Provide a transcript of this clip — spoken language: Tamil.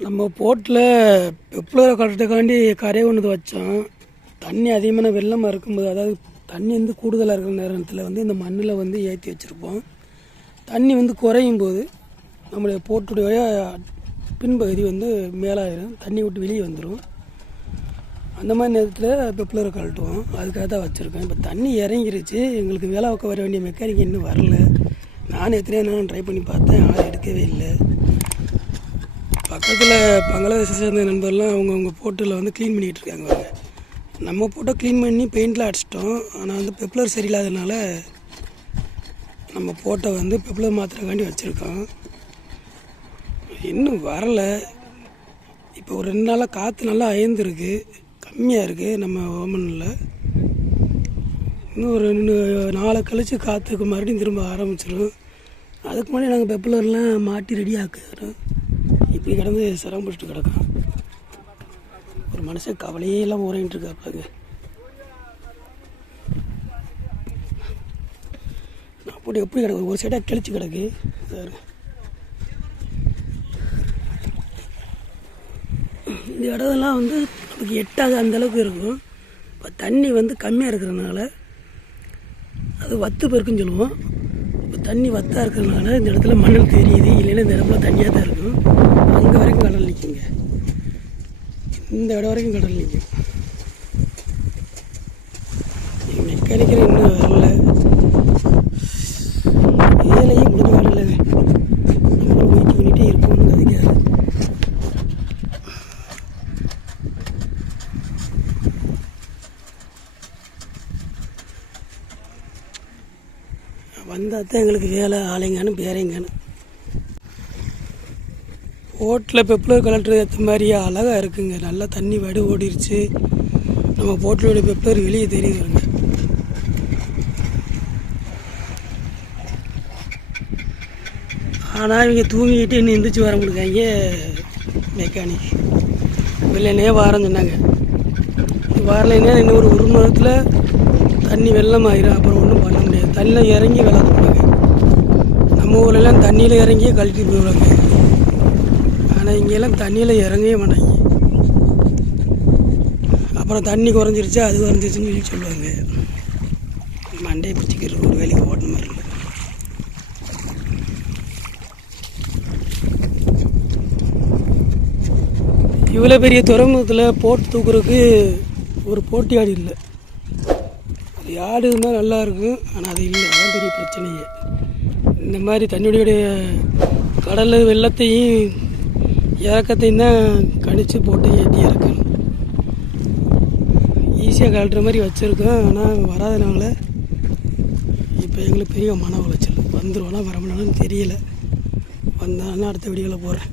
நம்ம போட்டில் பெப்ளரை கட்டுறதுக்காண்டி கரை ஒன்று வச்சோம் தண்ணி அதிகமான வெள்ளமாக இருக்கும்போது அதாவது தண்ணி வந்து கூடுதலாக இருக்கிற நேரத்தில் வந்து இந்த மண்ணில் வந்து ஏற்றி வச்சுருப்போம். தண்ணி வந்து குறையும் போது நம்மளுடைய போட்டுடைய பின்பகுதி வந்து மேலாயிரும். தண்ணி விட்டு வெளியே வந்துடும் அந்த மாதிரி நேரத்தில் பெப்ளரை கழட்டுவோம். அதுக்காக தான் வச்சுருக்கேன். இப்போ தண்ணி இறங்கிருச்சு. எங்களுக்கு வேலை வைக்க வர வேண்டிய மெக்கானிக் இன்னும் வரல. நான் எத்தனையோ நான் ட்ரை பண்ணி பார்த்தேன். ஆள் எடுக்கவே இல்லை. பக்கத்தில் பங்களாதேஷை சேர்ந்த நண்பர்லாம் அவங்கவுங்க போட்டில் வந்து க்ளீன் பண்ணிகிட்டு இருக்காங்க அவங்க நம்ம போட்டோ க்ளீன் பண்ணி பெயிண்டில் அடிச்சிட்டோம். ஆனால் வந்து பெப்ளர் சரியில்லாதனால நம்ம போட்டோ வந்து பெப்ளர் மாத்திரக்காண்டி வச்சுருக்கோம். இன்னும் வரலை. இப்போ ஒரு ரெண்டு நாளாக காற்று நல்லா அயர்ந்துருக்கு. கம்மியாக இருக்குது நம்ம ஓமனில் இன்னும் ஒரு ரெண்டு நாளை கழிச்சு காற்றுக்கு மறுபடியும் திரும்ப ஆரம்பிச்சிடும் அதுக்கு முன்னாடி நாங்கள் பெப்ளர்லாம் மாட்டி ரெடி ஆக்குறோம் இப்படி கிடந்து சிரமப்பட்டு கிடக்கும் ஒரு மனுஷன் கவலையே இல்லாமல் உறங்கிட்டு இருக்காப்பாங்க நான் போட்டு எப்படி கிடக்கு? ஒரு சைடாக கிழிச்சு கிடக்கு. இந்த இடம்லாம் வந்து நமக்கு எட்டாது அந்த அளவுக்கு இருக்கும். இப்போ தண்ணி வந்து கம்மியாக இருக்கிறதுனால அது வத்து பெருக்குன்னு சொல்லுவோம். தண்ணி வத்தாக இருக்கிறதுனால இந்த இடத்துல மணல் தெரியுது. இல்லைன்னா இந்த இடத்துல தண்ணியாக தான் இருக்கும். அங்கே வரைக்கும் கடல் நிற்குங்க இந்த இடம் வரைக்கும் கடல் நிற்கும் மெக்கானிக்கல் இன்னும் வரல. வந்தால் தான் எங்களுக்கு வேலை ஆளைங்கன்னு பேரைங்கன்னு. போட்டில் பெப்ளர் கலெக்டர் ஏற்ற மாதிரியே அழகாக இருக்குங்க. நல்லா தண்ணி வடி ஓடிருச்சு. நம்ம போட்டிலோட பெப்ளர் வெளியே தெரியுதுங்க ஆனால் இவங்க தூங்கிக்கிட்டு இன்னும் எந்திரிச்சு வர முடியாங்க மெக்கானிக். இல்லைன்னே வாரம் சொன்னாங்க. வரலைன்னா இன்னும் ஒரு ஒரு மணி நேரத்தில் தண்ணி வெள்ளமாயிரும் அப்புறம் ஒன்றும் பண்ண முடியாது. தண்ணியில் இறங்கி வேலை போடுவாங்க நம்ம ஊர்லலாம் தண்ணியில் இறங்கியே கழட்டி போயிடுவாங்க. ஆனால் இங்கெல்லாம் தண்ணியில் இறங்கவே மாட்டாங்க. அப்புறம் தண்ணி குறைஞ்சிருச்சா அது குறைஞ்சிருச்சுன்னு சொல்லி சொல்லுவாங்க. மண்டையை பிடிச்சிக்கிற ஒரு வேலைக்கு ஓட்டின மாதிரி இருக்கும் இவ்வளோ பெரிய துறைமுகத்தில் போட்டு தூக்குறதுக்கு ஒரு போட்டியாடி இல்லை. அது ஆடு இருந்தால் நல்லா இருக்கும் ஆனால் அது இல்லை அதான் பெரிய பிரச்சனையே. இந்த மாதிரி தண்ணியுடைய கடல் வெள்ளத்தையும் இறக்கத்தையும் தான் கணிச்சு போட்டு ஏற்றி இறக்கணும். ஈஸியாக கழட்டுற மாதிரி வச்சுருக்கோம் ஆனால் வராதனால இப்போ எங்களுக்கு பெரிய மன உளைச்சல். வந்துடுவோம்னா வர தெரியல. வந்தாலும் அடுத்த வீடியோவில் போகிறேன்